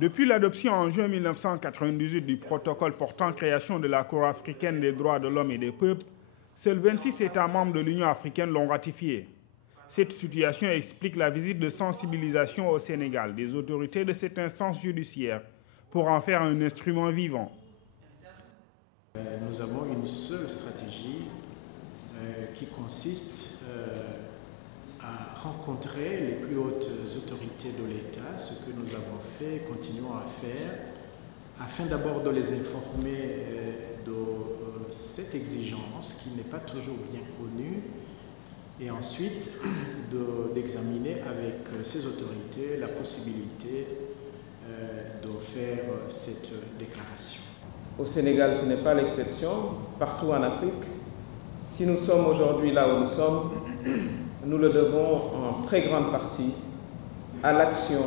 Depuis l'adoption en juin 1998 du protocole portant création de la Cour africaine des droits de l'homme et des peuples, seuls 26 États membres de l'Union africaine l'ont ratifié. Cette situation explique la visite de sensibilisation au Sénégal des autorités de cette instance judiciaire pour en faire un instrument vivant. Nous avons une seule stratégie qui consiste à rencontrer les plus hautes autorités de l'État, ce que nous avons fait et continuons à faire, afin d'abord de les informer de cette exigence qui n'est pas toujours bien connue, et ensuite d'examiner avec ces autorités la possibilité de faire cette déclaration. Au Sénégal, ce n'est pas l'exception. Partout en Afrique, si nous sommes aujourd'hui là où nous sommes, nous le devons en très grande partie à l'action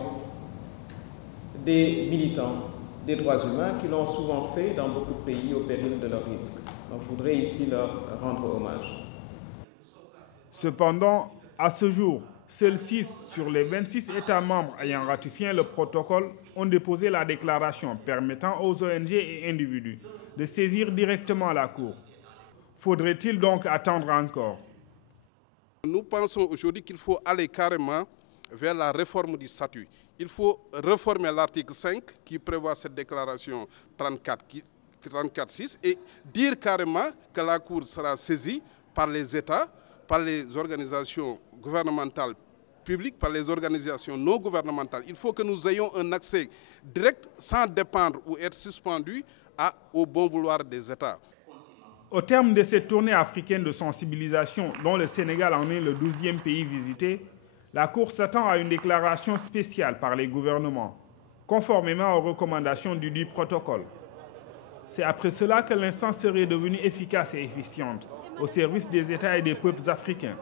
des militants des droits humains qui l'ont souvent fait dans beaucoup de pays au péril de leurs risques. Donc je voudrais ici leur rendre hommage. Cependant, à ce jour, seuls 6 sur les 26 États membres ayant ratifié le protocole ont déposé la déclaration permettant aux ONG et individus de saisir directement la Cour. Faudrait-il donc attendre encore? Nous pensons aujourd'hui qu'il faut aller carrément vers la réforme du statut. Il faut réformer l'article 5 qui prévoit cette déclaration 34.6 et dire carrément que la Cour sera saisie par les États, par les organisations gouvernementales publiques, par les organisations non gouvernementales. Il faut que nous ayons un accès direct sans dépendre ou être suspendu au bon vouloir des États. Au terme de cette tournée africaine de sensibilisation, dont le Sénégal en est le 12e pays visité, la Cour s'attend à une déclaration spéciale par les gouvernements, conformément aux recommandations du protocole. C'est après cela que l'instance serait devenue efficace et efficiente au service des États et des peuples africains.